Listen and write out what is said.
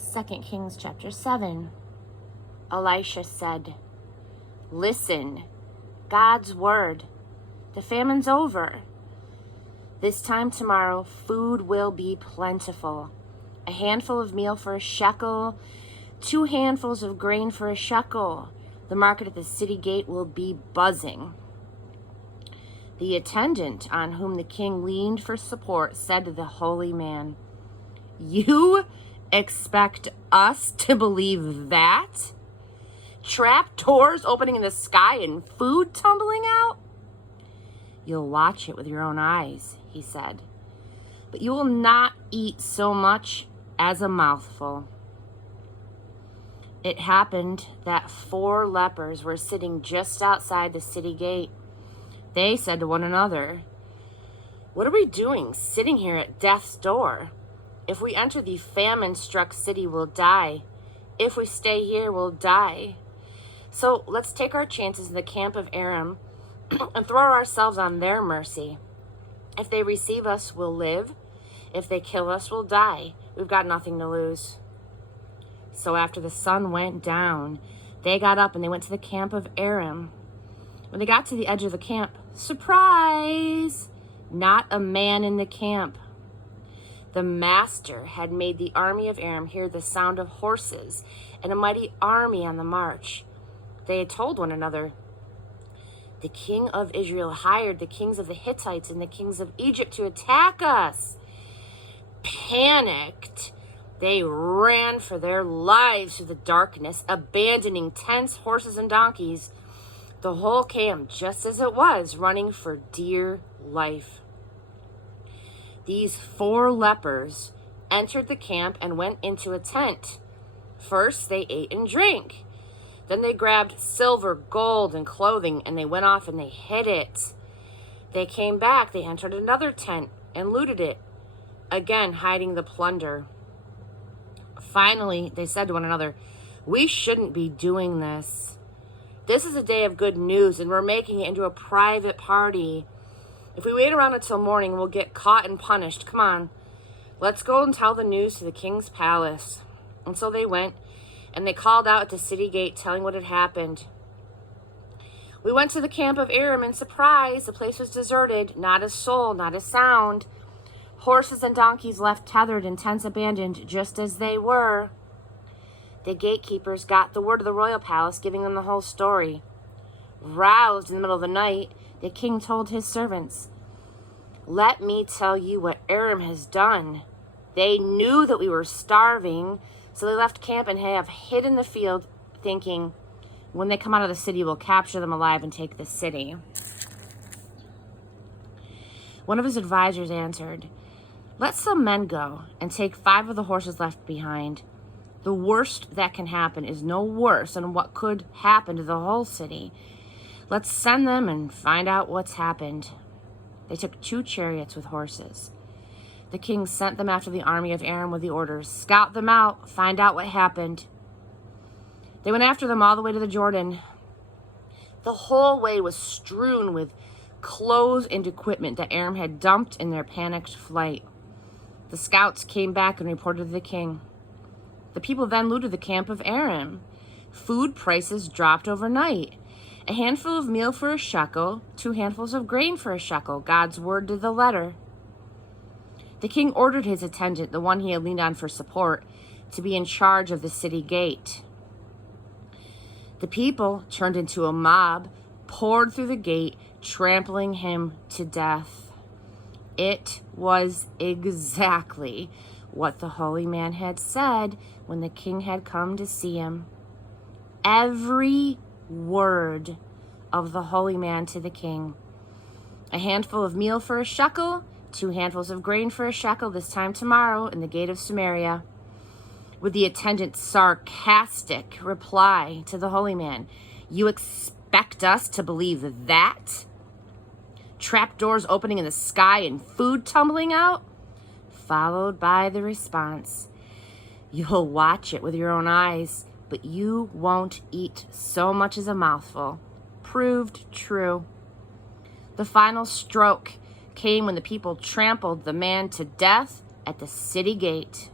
2 Kings chapter 7. Elisha said, "Listen, God's word. The famine's over. This time tomorrow, food will be plentiful. A handful of meal for a shekel, 2 handfuls of grain for a shekel. The market at the city gate will be buzzing." The attendant on whom the king leaned for support said to the holy man, "You expect us to believe that? Trap doors opening in the sky and food tumbling out?" "You'll watch it with your own eyes," he said, "but you will not eat so much as a mouthful." It happened that 4 lepers were sitting just outside the city gate. They said to one another, "What are we doing sitting here at death's door? If we enter the famine-struck city, we'll die. If we stay here, we'll die. So let's take our chances in the camp of Aram and throw ourselves on their mercy. If they receive us, we'll live. If they kill us, we'll die. We've got nothing to lose." So after the sun went down, they got up and they went to the camp of Aram. When they got to the edge of the camp, surprise! Not a man in the camp. The master had made the army of Aram hear the sound of horses and a mighty army on the march. They had told one another, "The king of Israel hired the kings of the Hittites and the kings of Egypt to attack us." Panicked, they ran for their lives through the darkness, abandoning tents, horses, and donkeys. The whole camp, just as it was, running for dear life. These 4 lepers entered the camp and went into a tent. First, they ate and drank. Then they grabbed silver, gold, and clothing, and they went off and they hid it. They came back, they entered another tent and looted it, again hiding the plunder. Finally, they said to one another, "We shouldn't be doing this. This is a day of good news, and we're making it into a private party. If we wait around until morning, we'll get caught and punished. Come on, let's go and tell the news to the king's palace." And so they went, and they called out at the city gate, telling what had happened. "We went to the camp of Aram, and surprise, the place was deserted. Not a soul, not a sound. Horses and donkeys left tethered and tents abandoned, just as they were." The gatekeepers got the word of the royal palace, giving them the whole story. Roused in the middle of the night, the king told his servants, "Let me tell you what Aram has done. They knew that we were starving, so they left camp and have hid in the field, thinking, when they come out of the city, we'll capture them alive and take the city." One of his advisors answered, "Let some men go and take 5 of the horses left behind. The worst that can happen is no worse than what could happen to the whole city. Let's send them and find out what's happened." They took 2 chariots with horses. The king sent them after the army of Aram with the orders, "Scout them out, find out what happened." They went after them all the way to the Jordan. The whole way was strewn with clothes and equipment that Aram had dumped in their panicked flight. The scouts came back and reported to the king. The people then looted the camp of Aram. Food prices dropped overnight. A handful of meal for a shekel, 2 handfuls of grain for a shekel, God's word to the letter. The king ordered his attendant, the one he had leaned on for support, to be in charge of the city gate. The people turned into a mob, poured through the gate, trampling him to death. It was exactly what the holy man had said when the king had come to see him. Every word of the holy man to the king. A handful of meal for a shekel, 2 handfuls of grain for a shekel this time tomorrow in the gate of Samaria. With the attendant's sarcastic reply to the holy man, "You expect us to believe that? Trapdoors opening in the sky and food tumbling out?" Followed by the response, "You'll watch it with your own eyes, but you won't eat so much as a mouthful." Proved true. The final stroke came when the people trampled the man to death at the city gate.